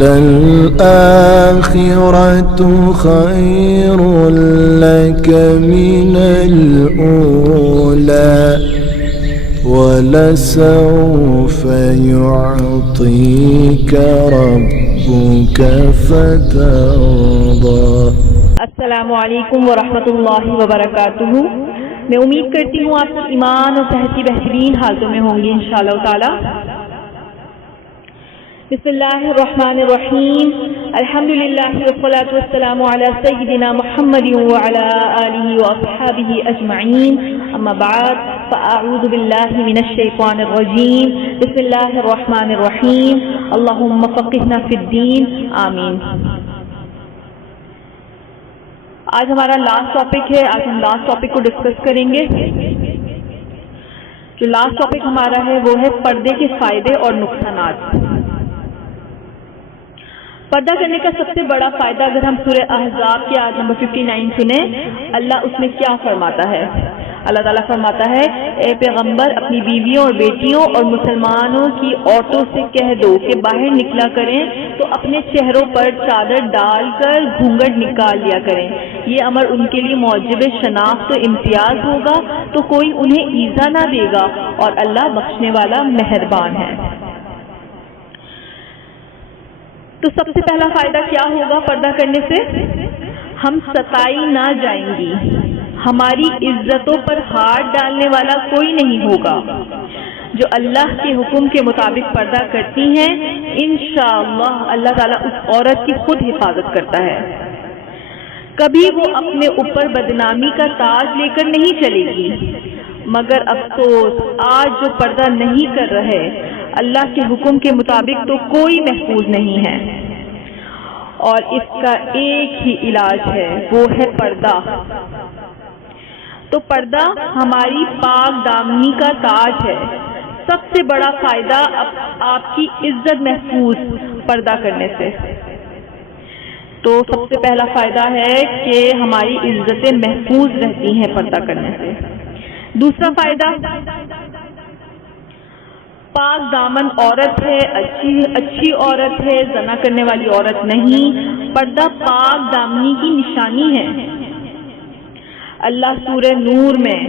وَلَلْآخِرَةُ خَيْرٌ لَكَ مِنَ الْأُولَى وَلَسَوْفَ يُعْطِيكَ رَبُّكَ فَتَرْضَى۔ السلام علیکم ورحمۃ اللہ وبرکاتہ۔ میں امید کرتی ہوں آپ سب ایمان اور صحت کی بہترین حالتوں میں ہوں گے انشاءاللہ تعالی۔ بسم اللہ الرحمن الرحیم، الحمدللہ والصلاة والسلام علی سیدنا محمد وعلی آلہ واصحابہ اجمعین، اما بعد فاعوذ باللہ من الشیطان الرجیم، بسم اللہ الرحمن الرحیم، اللہم فقہنا فی الدین، آمین۔ آج ہمارا لاسٹ ٹاپک ہے، آج ہم لاسٹ ٹاپک کو ڈسکس کریں گے۔ جو لاسٹ ٹاپک ہمارا ہے وہ ہے پردے کے فائدے اور نقصانات۔ پردہ کرنے کا سب سے بڑا فائدہ اگر ہم سورہ احزاب کی آیت نمبر 59 سنیں، اللہ اس میں کیا فرماتا ہے؟ اللہ تعالیٰ فرماتا ہے، اے پیغمبر اپنی بیویوں اور بیٹیوں اور مسلمانوں کی عورتوں سے کہہ دو کہ باہر نکلا کریں تو اپنے چہروں پر چادر ڈال کر گھونگھٹ نکال لیا کریں۔ یہ امر ان کے لیے موجب شناخت و امتیاز ہوگا تو کوئی انہیں ایذا نہ دے گا اور اللہ بخشنے والا مہربان ہے۔ تو سب سے پہلا فائدہ کیا ہوگا پردہ کرنے سے؟ ہم ستائی نہ جائیں گی، ہماری عزتوں پر ہاتھ ڈالنے والا کوئی نہیں ہوگا۔ جو اللہ کے حکم کے مطابق پردہ کرتی ہیں انشاءاللہ اللہ تعالیٰ اس عورت کی خود حفاظت کرتا ہے۔ کبھی وہ اپنے اوپر بدنامی کا تاج لے کر نہیں چلے گی، مگر افسوس آج جو پردہ نہیں کر رہے اللہ کے حکم کے مطابق تو کوئی محفوظ نہیں ہے، اور اس کا ایک ہی علاج ہے، وہ ہے پردہ۔ تو پردہ ہماری پاک دامنی کا تاج ہے۔ سب سے بڑا فائدہ آپ کی عزت محفوظ پردہ کرنے سے۔ تو سب سے پہلا فائدہ ہے کہ ہماری عزتیں محفوظ رہتی ہیں پردہ کرنے سے۔ دوسرا فائدہ، پاک دامن عورت ہے، اچھی عورت ہے، زنا کرنے والی عورت نہیں۔ پردہ پاک دامنی کی نشانی ہے۔ اللہ سورہ نور میں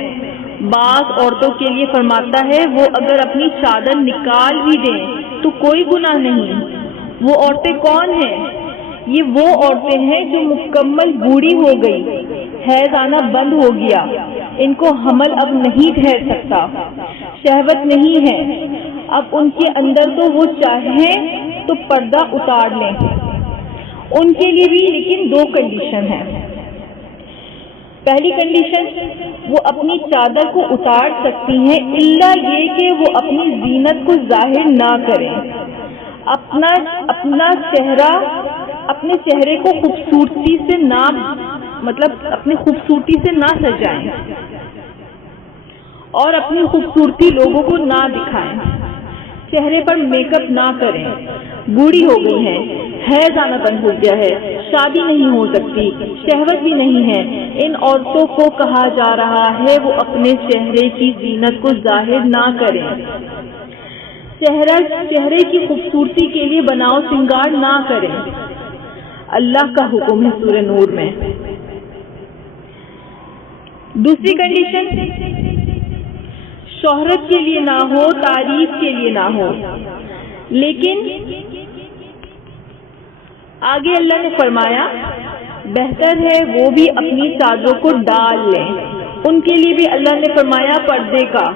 بعض عورتوں کے لیے فرماتا ہے وہ اگر اپنی چادر نکال بھی دیں تو کوئی گناہ نہیں۔ وہ عورتیں کون ہیں؟ یہ وہ عورتیں ہیں جو مکمل بوڑھی ہو گئی، حیض آنا بند ہو گیا، ان کو حمل اب نہیں ٹھہر سکتا، شہوت نہیں ہے، اب ان کے اندر تو وہ چاہیں تو پردہ اتار لیں۔ ان کے لیے بھی لیکن دو کنڈیشن ہیں۔ پہلی کنڈیشن، وہ اپنی چادر کو اتار سکتی ہیں الا یہ کہ وہ اپنی زینت کو ظاہر نہ کریں، اپنے چہرے کو خوبصورتی سے نہ اپنی خوبصورتی سے نہ سجائیں اور اپنی خوبصورتی لوگوں کو نہ دکھائیں، چہرے پر میک اپ نہ کریں، بوڑھی ہو گئی ہیں، حیض آنا بند ہو گیا ہے، شادی نہیں ہو سکتی، شہوت بھی نہیں ہے، ان عورتوں کو کہا جا رہا ہے وہ اپنے چہرے کی زینت کو ظاہر نہ کریں، چہرے کی خوبصورتی کے لیے بناؤ سنگار نہ کریں۔ اللہ کا حکم ہے سورہ نور میں۔ دوسری کنڈیشن، شہرت کے لیے نہ ہو، تعریف کے لیے نہ ہو، لیکن آگے اللہ نے فرمایا بہتر ہے وہ بھی اپنی چادروں کو ڈال لیں۔ ان کے لیے بھی اللہ نے فرمایا پردے کا،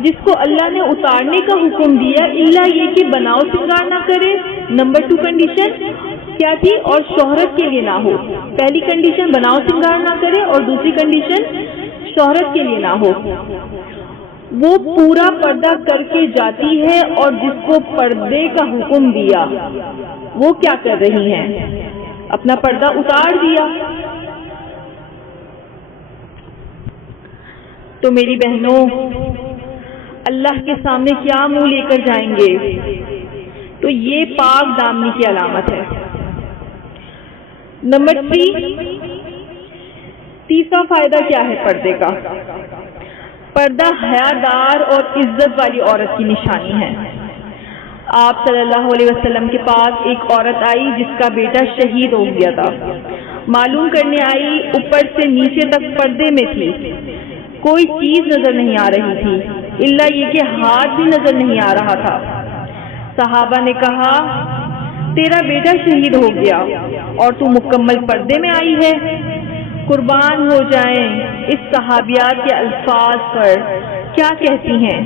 جس کو اللہ نے اتارنے کا حکم دیا الا یہ کہ بناؤ سنگار نہ کرے۔ نمبر 2 کنڈیشن کیا تھی؟ اور شہرت کے لیے نہ ہو۔ پہلی کنڈیشن بناؤ سنگار نہ کرے اور دوسری کنڈیشن شہرت کے لیے نہ ہو۔ وہ پورا پردہ کر کے جاتی ہے اور جس کو پردے کا حکم دیا وہ کیا کر رہی ہیں؟ اپنا پردہ اتار دیا۔ تو میری بہنوں، اللہ کے سامنے کیا منہ لے کر جائیں گے؟ تو یہ پاک دامنی کی علامت ہے۔ نمبر 3، تیسرا فائدہ کیا ہے پردے کا؟ پردہ حیادار اور عزت والی عورت کی نشانی ہے۔ آپ صلی اللہ علیہ وسلم کے پاس ایک عورت آئی جس کا بیٹا شہید ہو گیا تھا. معلوم کرنے آئی، اوپر سے نیچے تک پردے میں تھی، کوئی چیز نظر نہیں آ رہی تھی الا یہ کہ ہاتھ بھی نظر نہیں آ رہا تھا. صحابہ نے کہا تیرا بیٹا شہید ہو گیا اور تو مکمل پردے میں آئی ہے. قربان ہو جائیں اس صحابیات کے الفاظ پر، کیا کہتی ہیں؟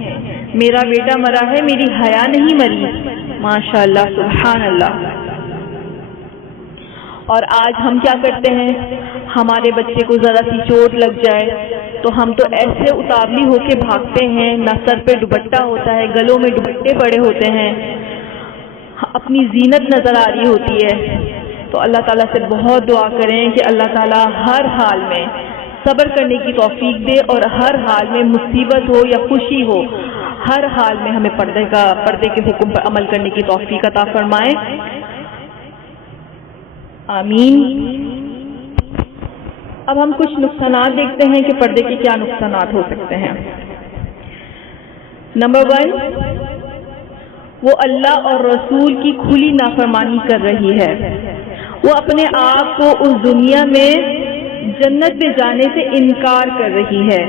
میرا بیٹا مرا ہے، میری حیا نہیں مری. ماشاء اللہ، سبحان اللہ. اور آج ہم کیا کرتے ہیں؟ ہمارے بچے کو ذرا سی چوٹ لگ جائے تو ہم تو ایسے اتاولی ہو کے بھاگتے ہیں، نہ سر پہ دوپٹہ ہوتا ہے، گلوں میں دوپٹے پڑے ہوتے ہیں، اپنی زینت نظر آ رہی ہوتی ہے. تو اللہ تعالیٰ سے بہت دعا کریں کہ اللہ تعالیٰ ہر حال میں صبر کرنے کی توفیق دے، اور ہر حال میں مصیبت ہو یا خوشی ہو، ہر حال میں ہمیں پردے کے حکم پر عمل کرنے کی توفیق عطا فرمائے. آمین. اب ہم کچھ نقصانات دیکھتے ہیں کہ پردے کے کیا نقصانات ہو سکتے ہیں. نمبر 1، وہ اللہ اور رسول کی کھلی نافرمانی کر رہی ہے. وہ اپنے آپ کو اس دنیا میں جنت میں جانے سے انکار کر رہی ہے،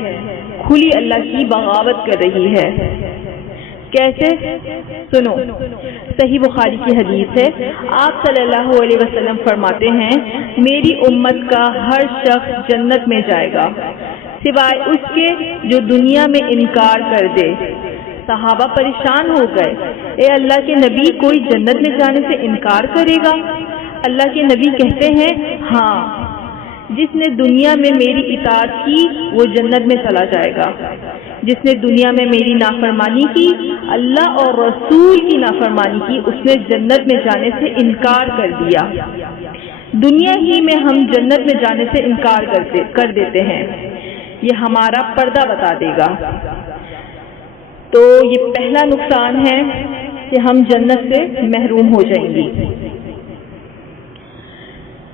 کھلی اللہ کی بغاوت کر رہی ہے. کیسے؟ سنو، صحیح بخاری کی حدیث ہے، آپ صلی اللہ علیہ وسلم فرماتے ہیں میری امت کا ہر شخص جنت میں جائے گا سوائے اس کے جو دنیا میں انکار کر دے. صحابہ پریشان ہو گئے، اے اللہ کے نبی، کوئی جنت میں جانے سے انکار کرے گا؟ اللہ کے نبی کہتے ہیں ہاں، جس نے دنیا میں میری اطاعت کی وہ جنت میں چلا جائے گا، جس نے دنیا میں میری نافرمانی کی، اللہ اور رسول کی نافرمانی کی، اس نے جنت میں جانے سے انکار کر دیا. دنیا ہی میں ہم جنت میں جانے سے انکار کر دیتے ہیں، یہ ہمارا پردہ بتا دے گا. تو یہ پہلا نقصان ہے کہ ہم جنت سے محروم ہو جائیں گی.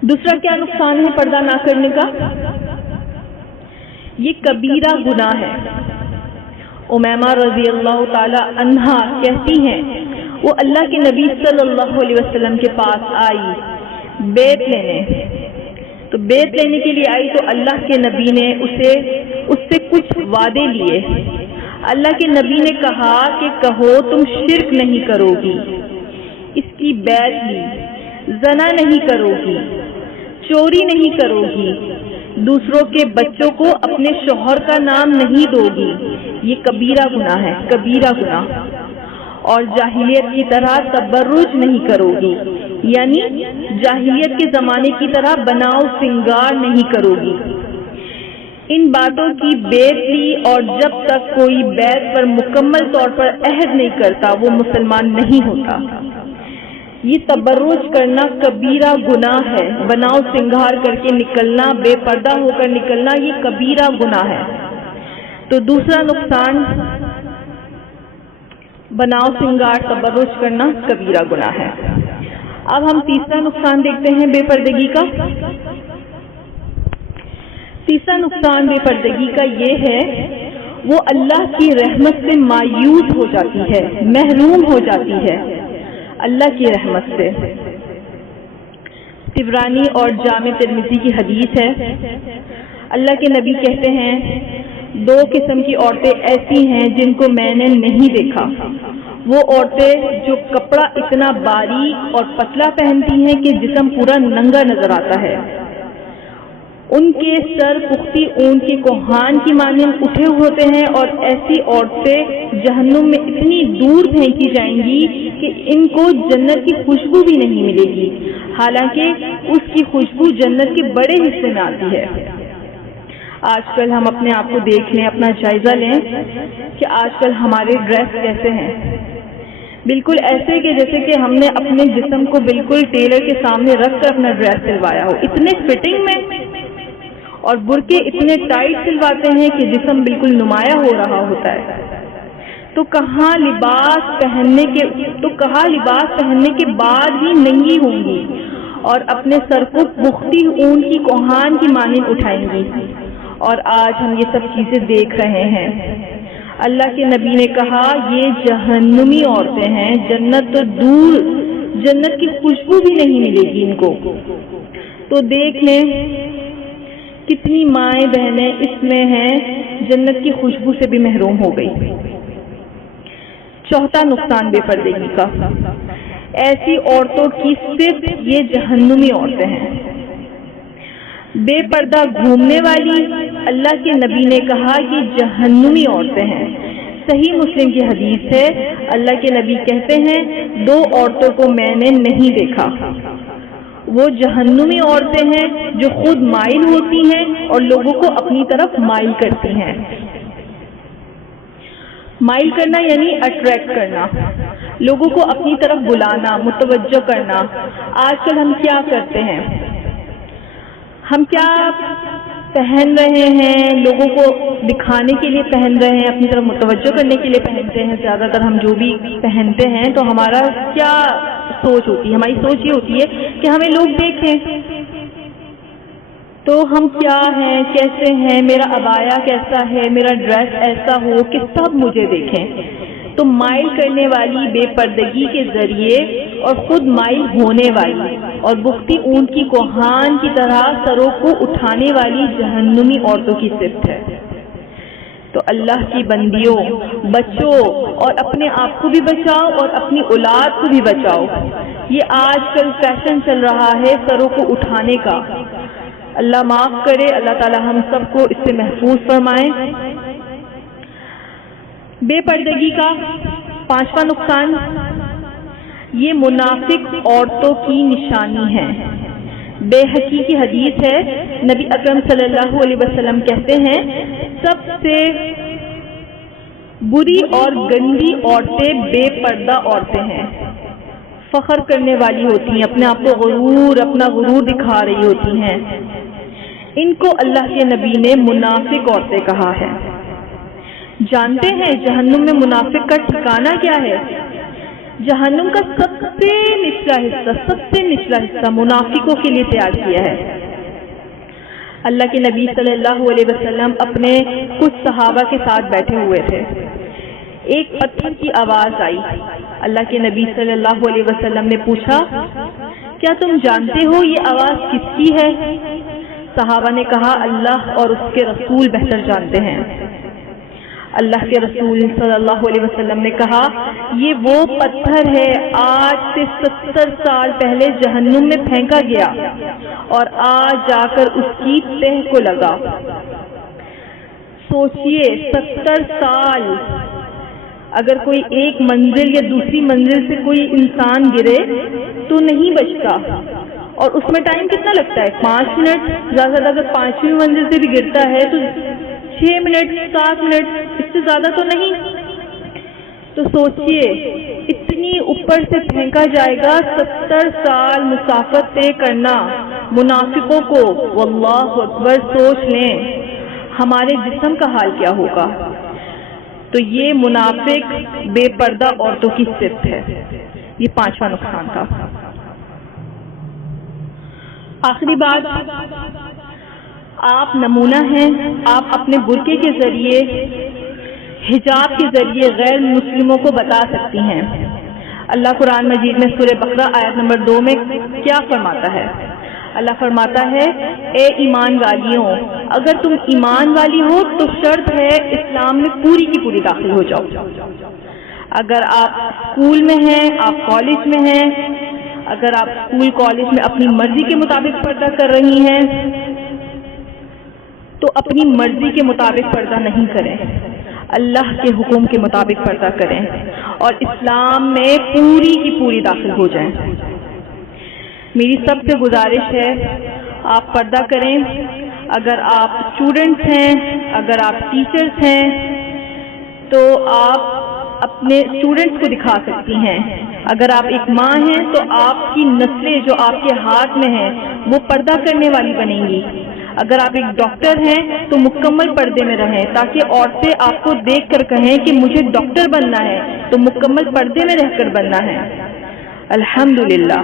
دوسرا کیا نقصان ہے پردہ نہ کرنے کا؟ یہ کبیرہ گناہ ہے. امیمہ رضی اللہ تعالی عنہا کہتی ہیں وہ اللہ کے نبی صلی اللہ علیہ وسلم کے پاس آئی بیعت لینے. تو بیعت لینے کے لیے آئی تو اللہ کے نبی نے اس سے کچھ وعدے لیے. اللہ کے نبی نے کہا کہ کہو تم شرک نہیں کرو گی، اس کی بیعت لی. زنا نہیں کرو گی، چوری نہیں کرو گی، دوسروں کے بچوں کو اپنے شوہر کا نام نہیں دو گی. یہ کبیرہ گناہ ہے، کبیرہ گناہ. اور جاہلیت کی طرح تبرج نہیں کرو گی، یعنی جاہلیت کے زمانے کی طرح بناؤ سنگار نہیں کرو گی. ان باتوں کی بیعت لی، اور جب تک کوئی بیعت پر مکمل طور پر عہد نہیں کرتا وہ مسلمان نہیں ہوتا. یہ تبرج کرنا کبیرہ گناہ ہے. بناؤ سنگار کر کے نکلنا، بے پردہ ہو کر نکلنا، یہ کبیرہ گناہ ہے. تو دوسرا نقصان، بناؤ سنگار تبرج کرنا کبیرہ گناہ ہے. اب ہم تیسرا نقصان دیکھتے ہیں بے پردگی کا. تیسرا نقصان بے پردگی کا یہ ہے وہ اللہ کی رحمت سے مایوس ہو جاتی ہے، محروم ہو جاتی ہے اللہ کی رحمت سے. طبرانی اور جامع ترمذی کی حدیث ہے، اللہ کے نبی کہتے ہیں 2 قسم کی عورتیں ایسی ہیں جن کو میں نے نہیں دیکھا. وہ عورتیں جو کپڑا اتنا باریک اور پتلا پہنتی ہیں کہ جسم پورا ننگا نظر آتا ہے، ان کے سر پختی اون کے کوہان کی مانند اٹھے ہوتے ہیں، اور ایسی عورتیں جہنم میں اتنی دور پھینکی جائیں گی کہ ان کو جنت کی خوشبو بھی نہیں ملے گی، حالانکہ اس کی خوشبو جنت کے بڑے حصے میں آتی ہے. آج کل ہم اپنے آپ کو دیکھ لیں، اپنا جائزہ لیں کہ آج کل ہمارے ڈریس کیسے ہیں. بالکل ایسے کہ جیسے کہ ہم نے اپنے جسم کو بالکل ٹیلر کے سامنے رکھ کر اپنا ڈریس سلوایا ہو. اتنے فٹنگ میں، اور برقعے اتنے ٹائٹ سلواتے ہیں کہ جسم بالکل نمایاں ہو رہا ہوتا ہے. تو کہاں لباس پہننے کے بعد ہی ننگی ہوں گی اور اپنے سر کو پختی اون کی کوہان کی مانند اٹھائیں گی. اور آج ہم یہ سب چیزیں دیکھ رہے ہیں. اللہ کے نبی نے کہا یہ جہنمی عورتیں ہیں، جنت تو دور، جنت کی خوشبو بھی نہیں ملے گی ان کو۔ تو دیکھ لیں کتنی مائیں بہنیں اس میں ہیں جنت کی خوشبو سے بھی محروم ہو گئی۔ چوتھا نقصان بے پردگی کا، ایسی عورتوں کی صرف یہ جہنمی عورتیں ہیں۔ بے پردہ گھومنے والی اللہ کے نبی نے کہا کہ جہنمی عورتیں ہیں۔ صحیح مسلم کی حدیث ہے، اللہ کے نبی کہتے ہیں 2 عورتوں کو میں نے نہیں دیکھا، وہ جہنمی عورتیں ہیں جو خود مائل ہوتی ہیں اور لوگوں کو اپنی طرف مائل کرتی ہیں۔ مائل کرنا یعنی اٹریکٹ کرنا، لوگوں کو اپنی طرف بلانا، متوجہ کرنا۔ آج کل ہم کیا کرتے ہیں، ہم کیا پہن رہے ہیں، لوگوں کو دکھانے کے لیے پہن رہے ہیں، اپنی طرف متوجہ کرنے کے لیے پہنتے ہیں۔ زیادہ تر ہم جو بھی پہنتے ہیں تو ہمارا کیا سوچ ہوتی ہے، ہماری سوچ یہ ہوتی ہے کہ ہمیں لوگ دیکھیں تو ہم کیا ہیں، کیسے ہیں، میرا عبایا کیسا ہے، میرا ڈریس ایسا ہو کہ سب مجھے دیکھیں۔ تو مائل کرنے والی بے پردگی کے ذریعے اور خود مائل ہونے والی اور بختی اونٹ کی کوہان کی طرح سروں کو اٹھانے والی جہنمی عورتوں کی صفت ہے۔ تو اللہ کی بندیوں، بچو اور اپنے آپ کو بھی بچاؤ اور اپنی اولاد کو بھی بچاؤ۔ یہ آج کل فیشن چل رہا ہے سروں کو اٹھانے کا، اللہ معاف کرے، اللہ تعالی ہم سب کو اس سے محفوظ فرمائے۔ بے پردگی کا 5واں نقصان، یہ منافق عورتوں کی نشانی ہے۔ بے حقی کی حدیث ہے، نبی اکرم صلی اللہ علیہ وسلم کہتے ہیں سب سے بری اور گندی عورتیں بے پردہ عورتیں ہیں، فخر کرنے والی ہوتی ہیں، اپنے آپ کو اپنا غرور دکھا رہی ہوتی ہیں۔ ان کو اللہ کے نبی نے منافق عورتیں کہا ہے۔ جانتے ہیں جہنم میں منافق کا ٹھکانہ کیا ہے؟ جہنم کا سب سے نچلا حصہ منافقوں کے لیے تیار کیا ہے۔ اللہ کے نبی صلی اللہ علیہ وسلم اپنے کچھ صحابہ کے ساتھ بیٹھے ہوئے تھے، ایک پتھر کی آواز آئی۔ اللہ کے نبی صلی اللہ علیہ وسلم نے پوچھا کیا تم جانتے ہو یہ آواز کس کی ہے؟ صحابہ نے کہا اللہ اور اس کے رسول بہتر جانتے ہیں۔ اللہ کے رسول صلی اللہ علیہ وسلم نے کہا یہ وہ پتھر ہے آج سے 70 سال پہلے جہنم میں پھینکا گیا اور آج جا کر اس کی تہ کو لگا۔ سوچئے 70 سال، اگر کوئی ایک منزل یا دوسری منزل سے کوئی انسان گرے تو نہیں بچتا، اور اس میں ٹائم کتنا لگتا ہے؟ 5 منٹ، زیادہ سے زیادہ 5ویں منزل سے بھی گرتا ہے تو 6 منٹ 7 منٹ، اس سے زیادہ تو نہیں۔ تو سوچئے اتنی اوپر سے پھینکا جائے گا، 70 سال مسافت طے کرنا منافقوں کو، واللہ اکبر، سوچ لیں ہمارے جسم کا حال کیا ہوگا۔ تو یہ منافق بے پردہ عورتوں کی صفت ہے، یہ 5واں نقصان تھا۔ آخری بات، آپ نمونہ ہیں، آپ اپنے برقعے کے ذریعے، حجاب کے ذریعے غیر مسلموں کو بتا سکتی ہیں۔ اللہ قرآن مجید میں سورہ بقرہ آیت نمبر 2 میں کیا فرماتا ہے؟ اللہ فرماتا ہے اے ایمان والیوں، اگر تم ایمان والی ہو تو شرط ہے اسلام میں پوری کی پوری داخل ہو جاؤ۔ اگر آپ اسکول میں ہیں، آپ کالج میں ہیں، اگر آپ اسکول کالج میں اپنی مرضی کے مطابق پردہ کر رہی ہیں تو اپنی مرضی کے مطابق پردہ نہیں کریں، اللہ کے حکم کے مطابق پردہ کریں اور اسلام میں پوری کی پوری داخل ہو جائیں۔ میری سب سے گزارش ہے آپ پردہ کریں۔ اگر آپ اسٹوڈنٹس ہیں، اگر آپ ٹیچرس ہیں تو آپ اپنے اسٹوڈنٹس کو دکھا سکتی ہیں۔ اگر آپ ایک ماں ہیں تو آپ کی نسلیں جو آپ کے ہاتھ میں ہیں وہ پردہ کرنے والی بنیں گی۔ اگر آپ ایک ڈاکٹر ہیں تو مکمل پردے میں رہیں تاکہ عورتیں آپ کو دیکھ کر کہیں کہ مجھے ڈاکٹر بننا ہے، تو مکمل پردے میں رہ کر بننا ہے۔ الحمدللہ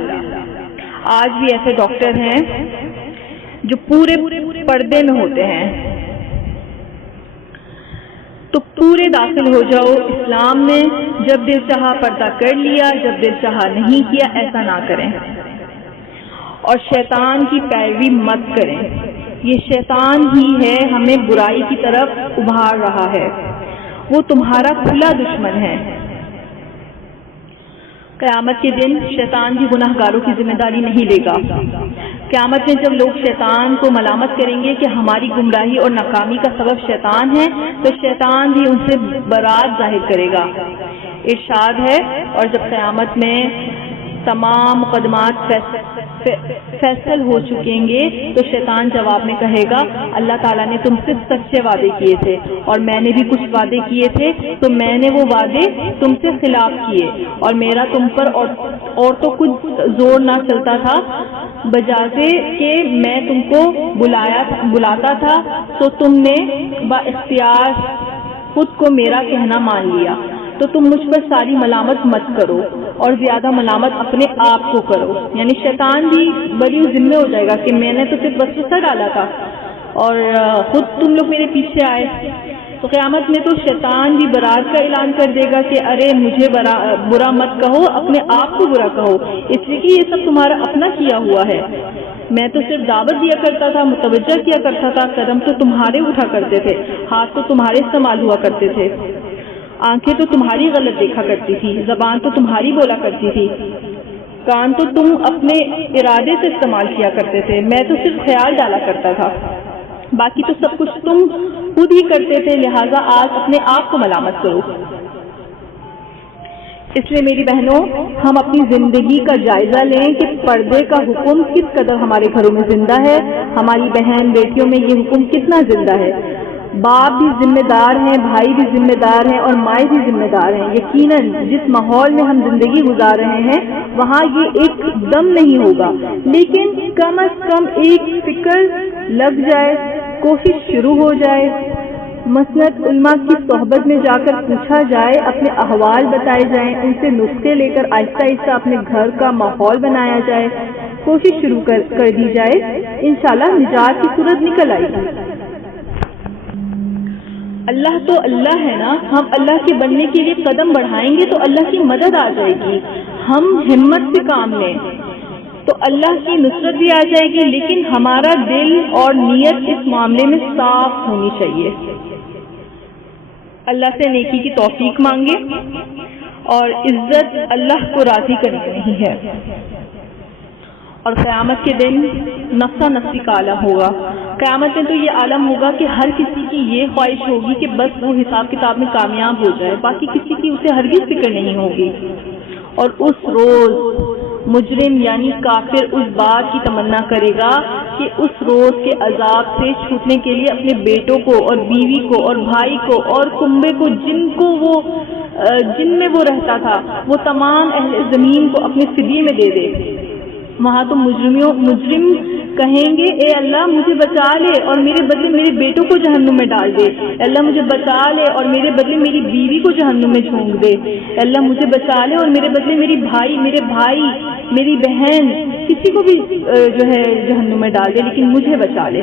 آج بھی ایسے ڈاکٹر ہیں جو پورے پردے میں ہوتے ہیں۔ تو پورے داخل ہو جاؤ اسلام میں. جب دل چاہا پردہ کر لیا، جب دل چاہا نہیں کیا. ایسا نہ کریں اور شیطان کی پیروی مت کریں. یہ شیطان ہی ہے ہمیں برائی کی طرف ابھار رہا ہے، وہ تمہارا کھلا دشمن ہے. قیامت کے دن شیطان بھی گناہ گاروں کی ذمہ داری نہیں لے گا. قیامت میں جب لوگ شیطان کو ملامت کریں گے کہ ہماری گمراہی اور ناکامی کا سبب شیطان ہے، تو شیطان بھی ان سے برات ظاہر کرے گا. ارشاد ہے، اور جب قیامت میں تمام مقدمات فیصل ہو چکیں گے تو شیطان جواب میں کہے گا اللہ تعالیٰ نے تم سے سچے وعدے کیے تھے اور میں نے بھی کچھ وعدے کیے تھے، تو میں نے وہ وعدے تم سے خلاف کیے اور میرا تم پر اور تو کچھ زور نہ چلتا تھا، بجائے کہ میں تم کو بلاتا تھا تو تم نے با اختیار خود کو میرا کہنا مان لیا. تو تم مجھ پر ساری ملامت مت کرو اور زیادہ ملامت اپنے آپ کو کرو. یعنی شیطان بھی بڑی ذمہ ہو جائے گا کہ میں نے تو صرف وسوسہ ڈالا تھا اور خود تم لوگ میرے پیچھے آئے. تو قیامت میں تو شیطان بھی برات کا اعلان کر دے گا کہ ارے مجھے برا مت کہو، اپنے آپ کو برا کہو، اس لیے کہ یہ سب تمہارا اپنا کیا ہوا ہے. میں تو صرف دعوت دیا کرتا تھا، متوجہ کیا کرتا تھا، قدم تو تمہارے اٹھا کرتے تھے، ہاتھ تو تمہارے استعمال ہوا کرتے تھے، آنکھیں تو تمہاری غلط دیکھا کرتی تھی، زبان تو تمہاری بولا کرتی تھی، کان تو تم اپنے ارادے سے استعمال کیا کرتے تھے، میں تو صرف خیال ڈالا کرتا تھا، باقی تو سب کچھ تم خود ہی کرتے تھے، لہٰذا آج اپنے آپ کو ملامت کرو. اس لیے میری بہنوں، ہم اپنی زندگی کا جائزہ لیں کہ پردے کا حکم کس قدر ہمارے گھروں میں زندہ ہے، ہماری بہن بیٹیوں میں یہ حکم کتنا زندہ ہے. باپ بھی ذمہ دار ہیں، بھائی بھی ذمہ دار ہیں اور مائیں بھی ذمہ دار ہیں. یقیناً جس ماحول میں ہم زندگی گزار رہے ہیں وہاں یہ ایک دم نہیں ہوگا، لیکن کم از کم ایک فکر لگ جائے، کوشش شروع ہو جائے، مسند علماء کی صحبت میں جا کر پوچھا جائے، اپنے احوال بتائے جائیں، ان سے نسخے لے کر آہستہ آہستہ اپنے گھر کا ماحول بنایا جائے، کوشش شروع کر دی جائے، انشاءاللہ نجات کی صورت نکل آئے گی. اللہ تو اللہ ہے نا، ہم اللہ کے بننے کے لیے قدم بڑھائیں گے تو اللہ کی مدد آ جائے گی. ہم ہمت سے کام لیں تو اللہ کی نصرت بھی آ جائے گی، لیکن ہمارا دل اور نیت اس معاملے میں صاف ہونی چاہیے. اللہ سے نیکی کی توفیق مانگے اور عزت اللہ کو راضی کرنی نہیں ہے. اور قیامت کے دن نفسا نفسی کا عالم ہوگا. قیامت میں تو یہ عالم ہوگا کہ ہر کسی کی یہ خواہش ہوگی کہ بس وہ حساب کتاب میں کامیاب ہو جائے، باقی کسی کی اسے ہرگز فکر نہیں ہوگی. اور اس روز مجرم یعنی کافر اس بات کی تمنا کرے گا کہ اس روز کے عذاب سے چھوٹنے کے لیے اپنے بیٹوں کو اور بیوی کو اور بھائی کو اور کنبے کو جن میں وہ رہتا تھا وہ تمام اہل زمین کو اپنے فدیے میں دے دے. وہاں تو مجرم کہیں گے اے اللہ مجھے بچا لے اور میرے بدلے میرے بیٹوں کو جہنم میں ڈال دے، اللہ مجھے بچا لے اور میرے بدلے میری بیوی کو جہنم میں جھونک دے، اللہ مجھے بچا لے اور میرے بدلے میرے بھائی میری بہن کسی کو بھی جو ہے جہنم میں ڈال دے، لیکن مجھے بچا لے.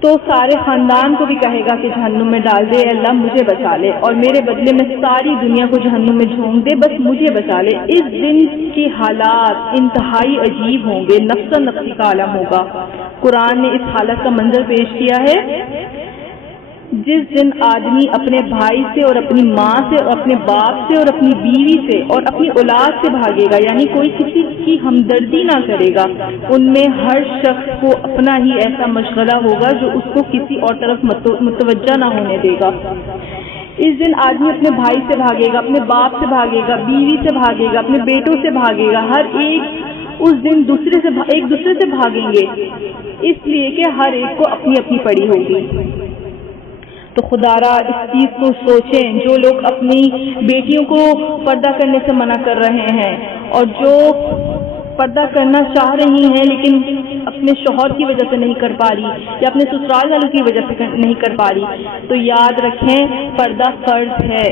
تو سارے خاندان کو بھی کہے گا کہ جہنم میں ڈال دے، اللہ مجھے بچا لے اور میرے بدلے میں ساری دنیا کو جہنم میں جھونک دے، بس مجھے بچا لے. اس دن کے حالات انتہائی عجیب ہوں گے، نفسا نفسی کا عالم ہوگا. قرآن نے اس حالت کا منظر پیش کیا ہے جس دن آدمی اپنے بھائی سے اور اپنی ماں سے اور اپنے باپ سے اور اپنی بیوی سے اور اپنی اولاد سے بھاگے گا، یعنی کوئی کسی کی ہمدردی نہ کرے گا. ان میں ہر شخص کو اپنا ہی ایسا مشغلہ ہوگا جو اس کو کسی اور طرف متوجہ نہ ہونے دے گا. اس دن آدمی اپنے بھائی سے بھاگے گا، اپنے باپ سے بھاگے گا، بیوی سے بھاگے گا، اپنے بیٹوں سے بھاگے گا. ہر ایک اس دن ایک دوسرے سے بھاگیں گے، اس لیے کہ ہر ایک کو اپنی اپنی پڑی ہوگی. تو خدا را اس چیز کو سوچیں، جو لوگ اپنی بیٹیوں کو پردہ کرنے سے منع کر رہے ہیں اور جو پردہ کرنا چاہ رہی ہیں لیکن اپنے شوہر کی وجہ سے نہیں کر پا رہی یا اپنے سسرال والوں کی وجہ سے نہیں کر پا رہی، تو یاد رکھیں پردہ فرض ہے،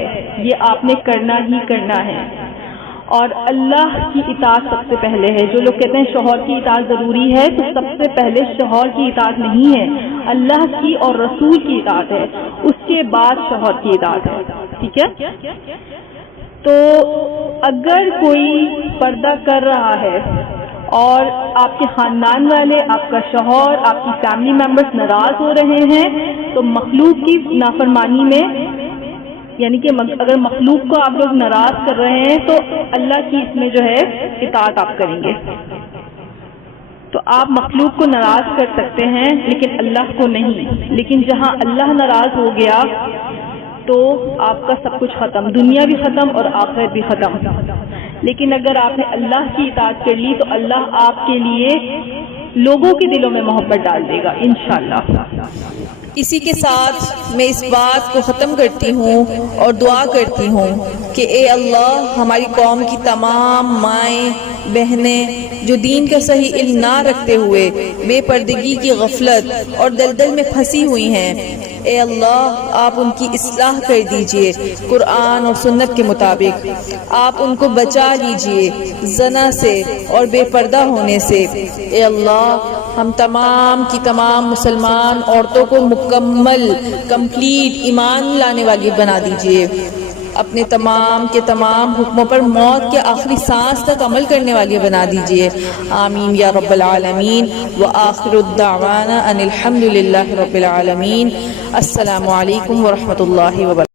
یہ آپ نے کرنا ہی کرنا ہے. اور اللہ کی اطاعت سب سے پہلے ہے. جو لوگ کہتے ہیں شوہر کی اطاعت ضروری ہے، تو سب سے پہلے شوہر کی اطاعت نہیں ہے. اللہ کی اور رسول کی اطاعت ہے، اس کے بعد شوہر کی اطاعت ہے، ٹھیک ہے؟ تو اگر کوئی پردہ کر رہا ہے اور آپ کے خاندان والے، آپ کا شوہر، آپ کی فیملی ممبرز ناراض ہو رہے ہیں تو مخلوق کی نافرمانی میں، یعنی کہ اگر مخلوق کو آپ لوگ ناراض کر رہے ہیں تو اللہ کی اس میں جو ہے اطاعت آپ کریں گے۔ تو آپ مخلوق کو ناراض کر سکتے ہیں لیکن اللہ کو نہیں، لیکن جہاں اللہ ناراض ہو گیا تو آپ کا سب کچھ ختم، دنیا بھی ختم اور آخرت بھی ختم۔ لیکن اگر آپ نے اللہ کی اطاعت کر لی تو اللہ آپ کے لیے لوگوں کے دلوں میں محبت ڈال دے گا انشاءاللہ۔ اسی کے ساتھ میں اس بات کو ختم کرتی ہوں اور دعا کرتی ہوں کہ اے اللہ، ہماری قوم کی تمام مائیں بہنیں جو دین کا صحیح علم نہ رکھتے ہوئے بے پردگی کی غفلت اور دلدل میں پھنسی ہوئی ہیں، اے اللہ آپ ان کی اصلاح کر دیجئے قرآن اور سنت کے مطابق، آپ ان کو بچا لیجئے زنا سے اور بے پردہ ہونے سے۔ اے اللہ ہم تمام کی تمام مسلمان عورتوں کو مکمل کمپلیٹ ایمان لانے والی بنا دیجئے، اپنے تمام کے تمام حکموں پر موت کے آخری سانس تک عمل کرنے والی بنا دیجئے، آمین یا رب العالمین۔ وآخر الدعوانا ان الحمد للہ رب العالمین۔ السلام علیکم ورحمۃ اللہ وبرکاتہ۔